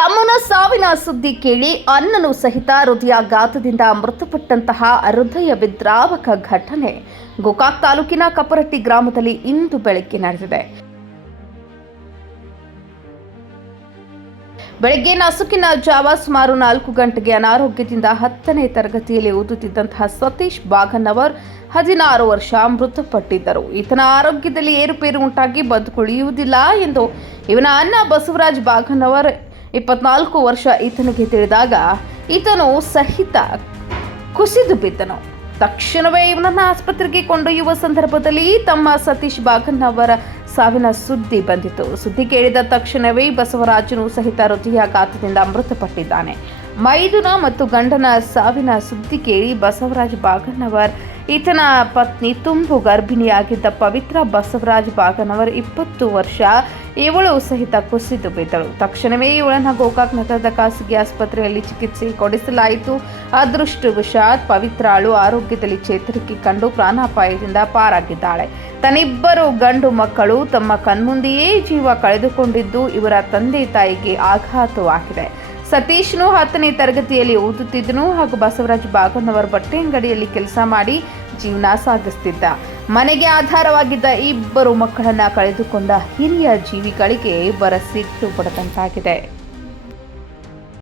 ತಮ್ಮನ ಸಾವಿನ ಸುದ್ದಿ ಕೇಳಿ ಅನ್ನನು ಸಹಿತ ಹೃದಯಾಘಾತದಿಂದ ಮೃತಪಟ್ಟಂತಹ ಹೃದಯ ವಿದ್ರಾವಕ ಘಟನೆ ಗೋಕಾಕ್ ತಾಲೂಕಿನ ಕಪರಟ್ಟಿ ಗ್ರಾಮದಲ್ಲಿ ಇಂದು ಬೆಳಗ್ಗೆ ನಡೆದಿದೆ. ಬೆಳಗ್ಗೆ ನಸುಕಿನ ಜಾವ ಸುಮಾರು ನಾಲ್ಕು ಗಂಟೆಗೆ ಅನಾರೋಗ್ಯದಿಂದ ಹತ್ತನೇ ತರಗತಿಯಲ್ಲಿ ಓದುತ್ತಿದ್ದಂತಹ ಸತೀಶ್ ಬಾಗನ್ನವರ್ ಹದಿನಾರು ವರ್ಷ ಮೃತಪಟ್ಟಿದ್ದರು. ಈತನ ಆರೋಗ್ಯದಲ್ಲಿ ಏರುಪೇರು ಉಂಟಾಗಿ ಬದುಕುಳಿಯುವುದಿಲ್ಲ ಎಂದು ಇವನ ಅಣ್ಣ ಬಸವರಾಜ್ ಬಾಗನ್ನವರ್ ಇಪ್ಪತ್ನಾಲ್ಕು ವರ್ಷ ಈತನಿಗೆ ತಿಳಿದಾಗ ಈತನು ಸಹಿತ ಕುಸಿದು ಬಿದ್ದನು. ತಕ್ಷಣವೇ ಇವನನ್ನು ಆಸ್ಪತ್ರೆಗೆ ಕೊಂಡೊಯ್ಯುವ ಸಂದರ್ಭದಲ್ಲಿ ತಮ್ಮ ಸತೀಶ್ ಬಾಗನ್ ಸಾವಿನ ಸುದ್ದಿ ಬಂದಿತು ಸುದ್ದಿ ಕೇಳಿದ ತಕ್ಷಣವೇ ಬಸವರಾಜನು ಸಹಿತ ಹೃದಯಾಘಾತದಿಂದ ಮೃತಪಟ್ಟಿದ್ದಾನೆ. ಮೈದುನ ಮತ್ತು ಗಂಡನ ಸಾವಿನ ಸುದ್ದಿ ಕೇಳಿ ಬಸವರಾಜ್ ಬಾಗನ್ನವರ್ ಈತನ ಪತ್ನಿ ತುಂಬು ಗರ್ಭಿಣಿಯಾಗಿದ್ದ ಪವಿತ್ರ ಬಸವರಾಜ್ ಬಾಗನವರ್ ಇಪ್ಪತ್ತು ವರ್ಷ ಇವಳು ಸಹಿತ ಕುಸಿದು ಬಿದ್ದಳು. ತಕ್ಷಣವೇ ಇವಳನ್ನು ಗೋಕಾಕ್ ನಗರದ ಖಾಸಗಿ ಆಸ್ಪತ್ರೆಯಲ್ಲಿ ಚಿಕಿತ್ಸೆ ಕೊಡಿಸಲಾಯಿತು. ಅದೃಷ್ಟವಶಾತ್ ಪವಿತ್ರಾಳು ಆರೋಗ್ಯದಲ್ಲಿ ಚೇತರಿಕೆ ಕಂಡು ಪ್ರಾಣಾಪಾಯದಿಂದ ಪಾರಾಗಿದ್ದಾಳೆ. ತನ್ನಿಬ್ಬರು ಗಂಡು ಮಕ್ಕಳು ತಮ್ಮ ಕಣ್ಮುಂದೆಯೇ ಜೀವ ಕಳೆದುಕೊಂಡಿದ್ದು ಇವರ ತಂದೆ ತಾಯಿಗೆ ಆಘಾತವಾಗಿದೆ. ಸತೀಶ್ನು ಹತ್ತನೇ ತರಗತಿಯಲ್ಲಿ ಓದುತ್ತಿದ್ದನು ಹಾಗೂ ಬಸವರಾಜ್ ಬಾಗನ್ನವರ ಬಟ್ಟೆ ಅಂಗಡಿಯಲ್ಲಿ ಕೆಲಸ ಮಾಡಿ ಜೀವನ ಸಾಗಿಸ್ತಿದ್ದ. ಮನೆಗೆ ಆಧಾರವಾಗಿದ್ದ ಇಬ್ಬರು ಮಕ್ಕಳನ್ನ ಕಳೆದುಕೊಂಡ ಹಿರಿಯ ಜೀವಿಗಳಿಗೆ ಬರಸಿಟ್ಟು ಪಡೆದಂತಾಗಿದೆ